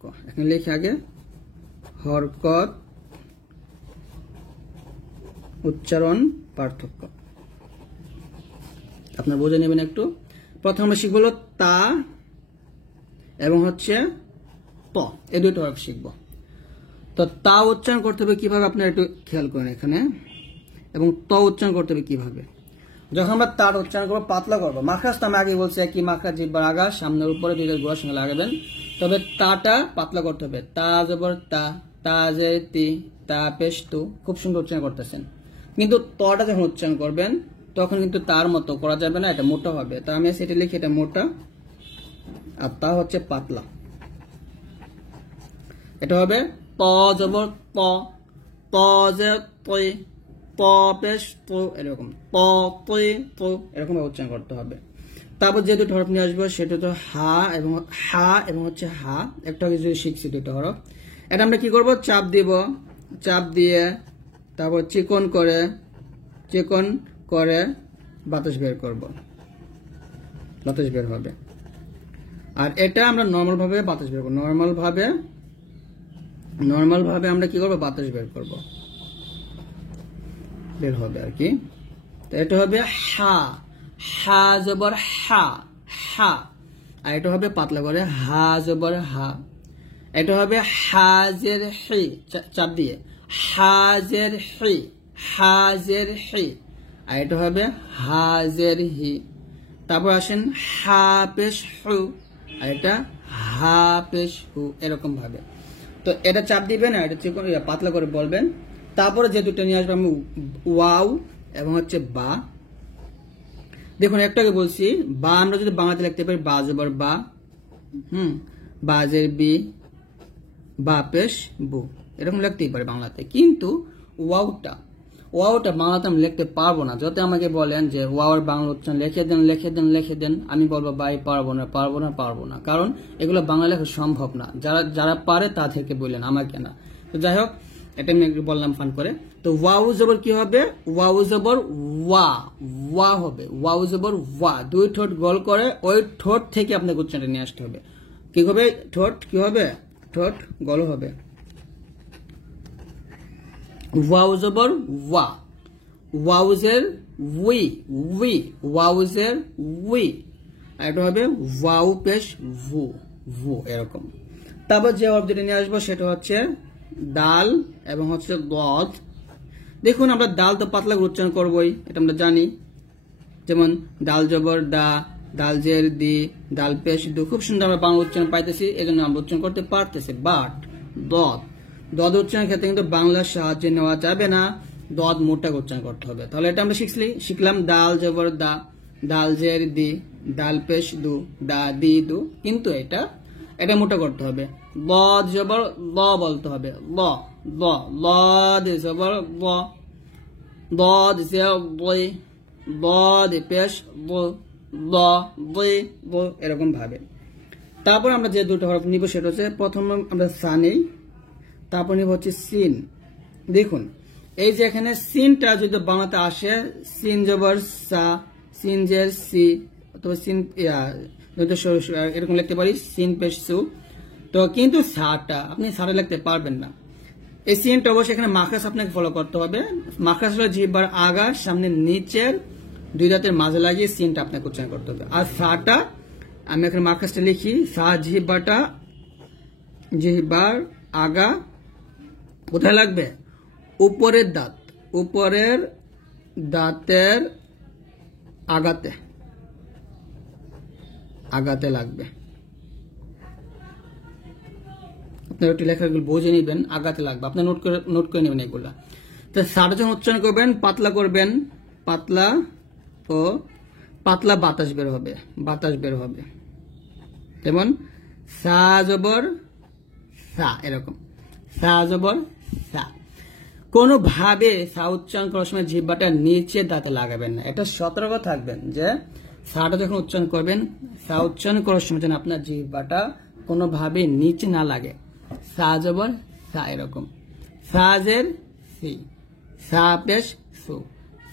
এখানে লিখি আগে হরকত উচ্চারণ পার্থক্য, আপনারা বুঝে নেবেন একটু। প্রথম আমরা শিখব তা এবং হচ্ছে ত, এই দুটো হরফ শিখব। তো তা উচ্চারণ করতে হবে কিভাবে আপনারা একটু খেয়াল করেন এখানে, এবং ত উচ্চারণ করতে হবে কিভাবে। যখন আমরা তার উচ্চারণ করবো পাতলা করবো, মাখরাজ তো আমি আগে বলছি একই মাখরাজ, জিহ্বার আগা সামনের উপরে দুইটা গোড়ার সঙ্গে লাগাবেন, তবে তাটা পাতলা করতে হবে। তা জবর তা, তা জে তি, তা পেশ তু, খুব সুন্দর উচ্চারণ করতেছেন। কিন্তু তটা যখন উচ্চারণ করবেন তখন কিন্তু তার মতো করা যাবে না, এটা মোটা হবে। তা আমি সেটা লিখি এটা মোটা, আর তা হচ্ছে পাতলা। এটা হবে ত জবর ত, ত জে তই, ত পেশ তু, এরকম ত তই তু, এরকম উচ্চারণ করতে হবে। তারপর যে দুটো হরফ নিয়ে আসবো সেটা তো হা এবং হচ্ছে হা, একটা যদি শিখছি দুটো হরফ। এটা আমরা কি করব, চাপ দিব, চাপ দিয়ে তারপর চিকন করে বাতাস বের করব, বাতাস বের হবে। আর এটা আমরা নর্মাল ভাবে বাতাস বের করব, নর্মাল ভাবে আমরা কি করব, বাতাস বের হবে আর কি। তো এটা হবে হা, হা জবর হা, হা। আর এটা হবে পাতলা করে হা জবর হা। এটা হবে হাজের হি, চাপ দিয়ে হাজের হি, হাজের হি। আর এটা হবে হাজের হি। তারপর আসেন হা পেশ হু, আর এটা হা পেশ হু, এরকম ভাবে। তো এটা চাপ দিবেন আর এটা পাতলা করে বলবেন। তারপরে যে দুটো নিয়ে আসবো আমি ওয়াও এবং হচ্ছে বা। দেখুন একটাকে বলছি বা, আমরা যদি বাংলাতে লিখতে পারি বা জবর বা, বাজের বি, বা পেশ বু, এরকম লিখতেই পারে বাংলাতে। কিন্তু ওয়াওটা বাংলাতে আমি লিখতে পারবো না। যত আমাকে বলেন যে ওয়াওর বাংলা উচ্চারণ লিখে দেন, আমি বলবো ভাই পারবো না, কারণ এগুলো বাংলা লেখা সম্ভব না। যারা পারে তাদেরকে বললেন, আমাকে না। তো যাই হোক, এটা আমি একটু বললাম ফান করে। তো ওয়াও জবর কি হবে, ওয়াও জবর ওয়া হবে, ওয়াও জবর ওয়া। দুই ঠোঁট গোল করে ওই ঠোঁট থেকে আপনাকে উচ্চারণটা নিয়ে আসতে হবে। কি হবে, ঠোঁট কি হবে, ঠোঁট গোল হবে। ওয়াও জবর ওয়া, ওয়াউজের উই, ওয়াউজের উই। আর এটা হবে ওয়াউ পেশ ভু, এরকম। তারপর যে হরফ দুটো নিয়ে আসবো সেটা হচ্ছে দাল এবং হচ্ছে দদ। দেখুন আমরা দাল তো পাতলা উচ্চারণ করবোই, এটা আমরা জানি। যেমন দাল জবর দা, দাল জের দি, দাল পেশ দু, খুব সুন্দর আমরা বাংলা উচ্চারণ পাইতেছি, এই জন্য আমরা উচ্চারণ করতে পারতেছি। বাট দদ উচ্চারণের ক্ষেত্রে কিন্তু বাংলার সাহায্য নেওয়া যাবে না, দদ মোটা উচ্চারণ করতে হবে। তাহলে এটা আমরা শিখলাম দাল জবর দা, দাল জের দি, দাল পেশ দু, দা দি দু, কিন্তু এটা মোটা করতে হবে। ল জবর ল বলতে হবে, ল জবর ল, পেশ এরকম ভাবে। তারপর আমরা যে দুটো হরফ নিব সেটা হচ্ছে, প্রথম আমরা সা নেই, তারপর নিব হচ্ছে সিন। দেখুন এই যে এখানে সিনটা যদি বাংলাতে আসে, সিন জবর সা, সিন জের সি, অথবা সিন এরকম লিখতে পারি, সিন পেশ সু। তো কিন্তু আপনি সাটা লিখতে পারবেন না। এই সিনটা অবশ্যই এখানে মাখরাজ আপনাকে ফলো করতে হবে। মাখরাজ হলো জিহ্বার আগা সামনে নিচের দুই দাঁতের মাঝে লাগিয়ে সিনটা আপনাকে উচ্চারণ করতে হবে। আর সাটা আমি এখানে মাখরাজটা লিখি, সা জিহ্বার আগা কোথায় লাগবে, উপরের দাঁতের আগাতে লাগবে। আপনার একটু লেখাগুলো বুঝে নেবেন, আগাতে লাগবে, আপনার নোট করে নেবেন এগুলা। তো সাটা যখন উচ্চারণ করবেন পাতলা করবেন, পাতলা বাতাস বের হবে। যেমন সা জবর সা, এরকম সা জবর সা। কোনোভাবে সা উচ্চারণ করার সময় জিহ্বাটা নিচে দাঁতে লাগাবেন না, এটা সতর্ক থাকবেন যে সাটা যখন উচ্চারণ করবেন, সা উচ্চারণ করার সময় যেন আপনার জিহ্বাটা কোনোভাবে নিচে না লাগে। সা জবর সা, এরকম সাজের সি, সা পেশ সু,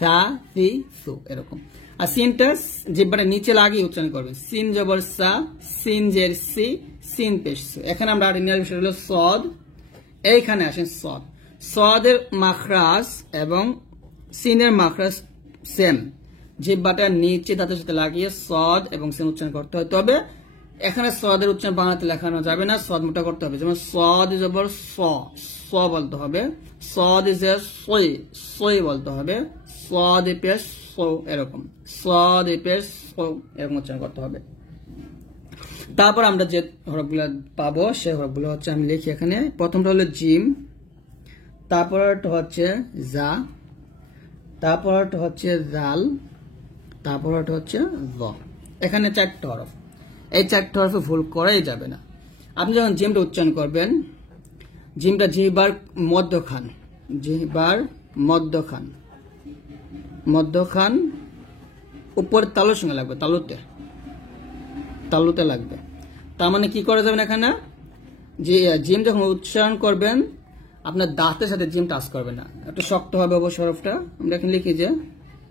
সা সি সু, এরকম। আর সিনটা জিহ্বাটা নিচে লাগিয়ে উচ্চারণ করবেন, সিন জবর সা, সিন জের সি, সিন পেশ সু। এখানে আমরা আর নেওয়ার বিষয় হলো সদ। এইখানে আসেন সদ। সদের মাখরাজ এবং সিনের মাখরাজ সেম, জিহ্বাটা নিচে দাঁতের সাথে লাগিয়ে সদ এবং সিন উচ্চারণ করতে হয়। তবে এখানে সদের উচ্চারণ বাংলাতে লেখানো যাবে না, সদ মোটা করতে হবে। যেমন সদ ইজ ওভার স বলতে হবে, সদ ইজ এ সই সই বলতে হবে, সদ এ পেশ সো এরকম, সদ এ পেশ সো এরকম উচ্চারণ করতে হবে। তারপর আমরা যে হরফগুলো পাবো সেই হরফগুলো হচ্ছে আমি লিখি এখানে। প্রথমটা হলো জিম, তারপরটা হচ্ছে জা, তারপরটা হচ্ছে জাল, তারপরটা হচ্ছে জ। এখানে 4টা হরফ। এই 4টা হরফে ভুল করাই যাবে না। আপনি যখন জিমটা উচ্চারণ করবেন, জিমটা জিহ্বার মধ্যখান, জিহ্বার মধ্যখান, মধ্যখান উপর তালুর সঙ্গে লাগবে, তালুতে, তালুতে লাগবে। তার মানে কি করা যাবে না এখানে, যে জিম যখন উচ্চারণ করবেন আপনার দাঁতের সাথে জিম টাচ করবে না, একটু শক্ত হবে অবশ্য হরফটা। আমরা এখানে লিখি যে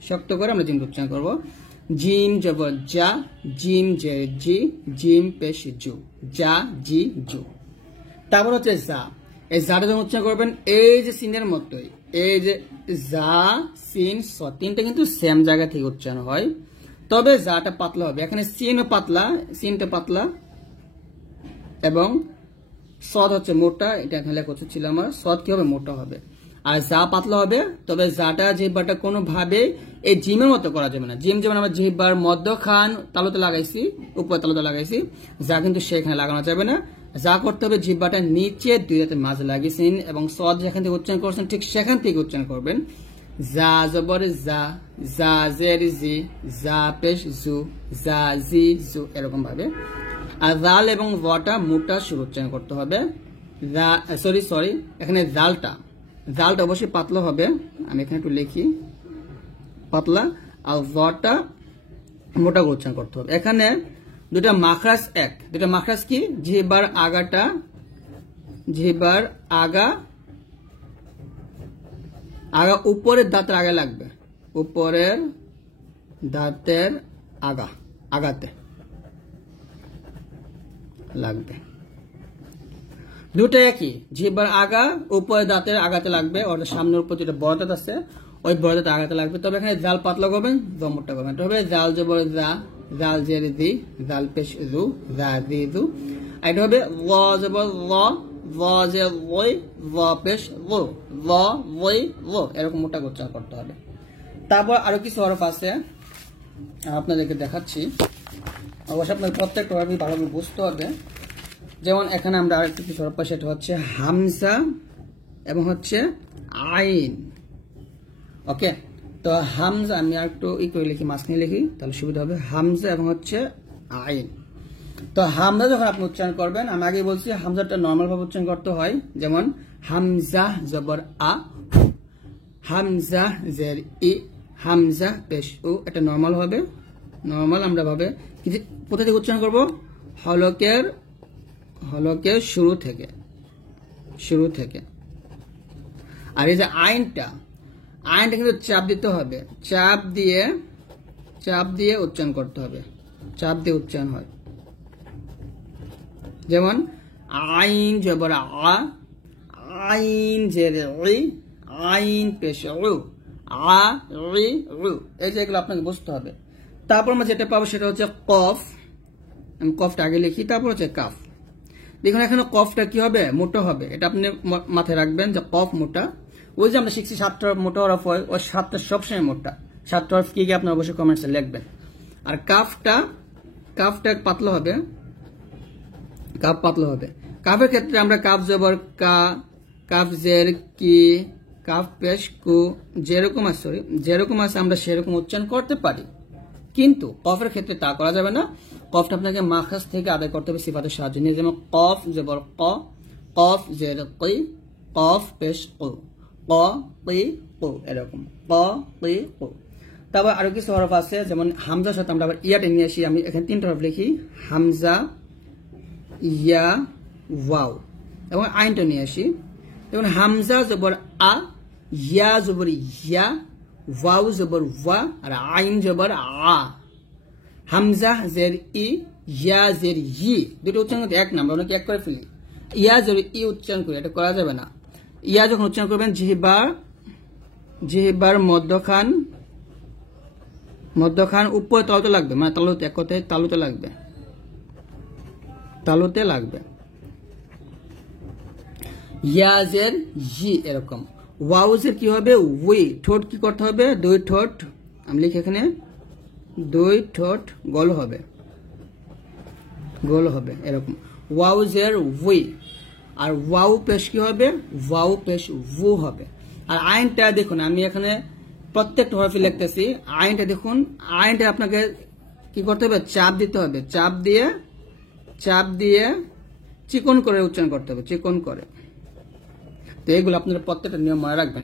শক্ত করে আমরা জিম উচ্চারণ করবো। জিম জবর যা, জিম জে জি, জিম পেশ জু, যা জি জু। তারপর হচ্ছে যা। এই জাটা যখন উচ্চারণ করবেন এই যে সিনের মতোই, এই যে যা সিন স তিনটা কিন্তু সেম জায়গা থেকে উচ্চারণ হয়, তবে জাটা পাতলা হবে। এখানে সিনও পাতলা, সিনটা পাতলা এবং সদ হচ্ছে মোটা। এটা এখানে লেখা ছিল আমার, সদ কি হবে, মোটা হবে। আর যা পাতলা হবে, তবে জাটা জিহ্বাটা কোনোভাবে এই জিমের মতো করা যাবে না। জিম যেমন আমরা জিহ্বার মধ্যখান তালুতে লাগাইছি, উপর তালুতে লাগাইছি, যা কিন্তু সেখানে লাগানো যাবে না। যা করতে হবে জিহ্বাটা নিচে দুই দাঁতের মাঝে লাগিয়েছেন এবং সদ যেখান থেকে উচ্চারণ করছেন ঠিক সেখান থেকে উচ্চারণ করবেন। যা জবর যা, যা জের জি, যা পেশ জু, যা জি জু এরকম ভাবে। আর জাল এবং ওয়াটা মোটা সুর উচ্চারণ করতে হবে। সরি এখানে জালটা অবশ্যই পাতলা হবে, আমি এখানে একটু লিখি পাতলা, আর ওয়াটা মোটা উচ্চারণ করতে হবে। এখানে দুটা মাখরাজ এক, দুটা মাখরাজ কি, জিহ্বার আগাটা, জিহ্বার আগা উপরের দাঁতের আগে লাগবে, উপরের দাঁতের আগাতে লাগবে। দুটো একই, জিহ্বার আগা উপরে দাঁতের আগাতে লাগবে, অর্থাৎ সামনের উপর যেটা বড় দাঁত আছে ওই বড় দাঁতের আগাতে লাগবে। তবে এখানে জাল পাতলা করবেন, মোটা করবেন। তবে জাল জবর যা, জাল জের জি, জাল পেশ জু, যা জি জু। এটা হবে ল জবর ল, ল জে ওই, ল পেশ লো, ল ওই লো এরকম মোটা উচ্চারণ করতে হবে। তারপর আরো কিছু হরফ আছে আপনাদেরকে দেখাচ্ছি, অবশ্যই আপনার প্রত্যেকটা হরফই ভালোভাবে বুঝতে হবে। যেমন এখানে আমরা আরেকটু কিছু হরফ পাই, সেটা হচ্ছে হামজা এবং হচ্ছে আইন। ওকে, তো হামজা আমি আর একটু করে লিখি, মাঝখানে লিখি তাহলে সুবিধা হবে। হামজা এবং হচ্ছে আইন। তো হামজা যখন আপনি উচ্চারণ করবেন, আমি আগে বলছি হামজাটা নর্মাল ভাবে উচ্চারণ করতে হয়। যেমন হামজা জবর আ, হামজা জের ই, হামজা পেশ উ, এটা নর্মাল হবে, নর্মাল আমরা ভাবে। কোথা থেকে উচ্চারণ করবো, হলকের শুরু থেকে। আর এই যে আইনটা কিন্তু চাপ দিতে হবে, চাপ দিয়ে উচ্চারণ করতে হবে, চাপ দিয়ে উচ্চারণ হয়। যেমন আইন জবর আ, আইন জের ই, আইন পেশ উ, আ রি রু, এই যে এগুলো আপনাকে বুঝতে হবে। তারপর আমরা যেটা পাবো সেটা হচ্ছে কফ। আমি কফটা আগে লিখি, তারপর হচ্ছে কাফ। দেখুন এখানে কফটা কি হবে, মোটা হবে। এটা আপনি মাথায় রাখবেন যে কফ মোটা। ওই যে আমরা শিখছি 7টা মোটা হরফ হয়, ওই 7টা সবসময় মোটা। 7টা হরফ কি আপনি অবশ্যই কমেন্টসে লিখবেন। আর কাফটা পাতলা হবে, কাফ পাতলা হবে। কাফের ক্ষেত্রে আমরা কাফ জবর কা, কাফ জের কি, কাফ পেশ কু, যেরকম আছে আমরা সেরকম উচ্চারণ করতে পারি, কিন্তু কফের ক্ষেত্রে তা করা যাবে না। কফটা আপনাকে মাখরাজ থেকে আদায় করতে হবে সিফাতের সাহায্যে নিয়ে। যেমন কফ জবর ক, কফ জের কি, কফ পেশ কু, ক কি কু এরকম, ক কি কু। তারপর আরো কিছু হরফ আছে, যেমন হামজার সাথে আমরা আবার ইয়াটা নিয়ে আসি। আমি এখানে 3টা হরফ লিখি, হামজা, ইয়া, ওয়াও এবং আইনটা নিয়ে আসি। যেমন হামজা জবর আ, ইয়া জবর ইয়া, ওয়াও জবর ওয়া, আর আইন জবর আ। হামজা জের ই, ইয়াজের ই, দুটো উচ্চারণ করতে এক নাম্বার, অনেকে এক করে ফেলি। ইয়াজের ই উচ্চারণ করি, এটা করা যাবে না। ইয়া যখন উচ্চারণ করবেন জিহ্বার মধ্যখান উপরে তালুতে লাগবে, মানে তালুতে, এক কথায় তালুতে লাগবে। ইয়াজের ই এরকম। ওয়াউজের কি হবে? উই। ঠোঁট কি করতে হবে? দুই ঠোঁট, আমি লিখি এখানে, দুই ঠোঁট গোল হবে এরকম। ওয়াউজের উই। আর ওয়াউ পেশ কি হবে? ওয়াউ পেশ ভু হবে। আর আইনটা দেখুন, আমি এখানে প্রত্যেকটা হরফে লিখতেছি। আইনটা দেখুন, আইনটা আপনাকে কি করতে হবে? চাপ দিতে হবে। চাপ দিয়ে চিকন করে উচ্চারণ করতে হবে, চিকন করে। তো এইগুলো আপনারা প্রত্যেকটা নিয়ম মনে রাখবেন।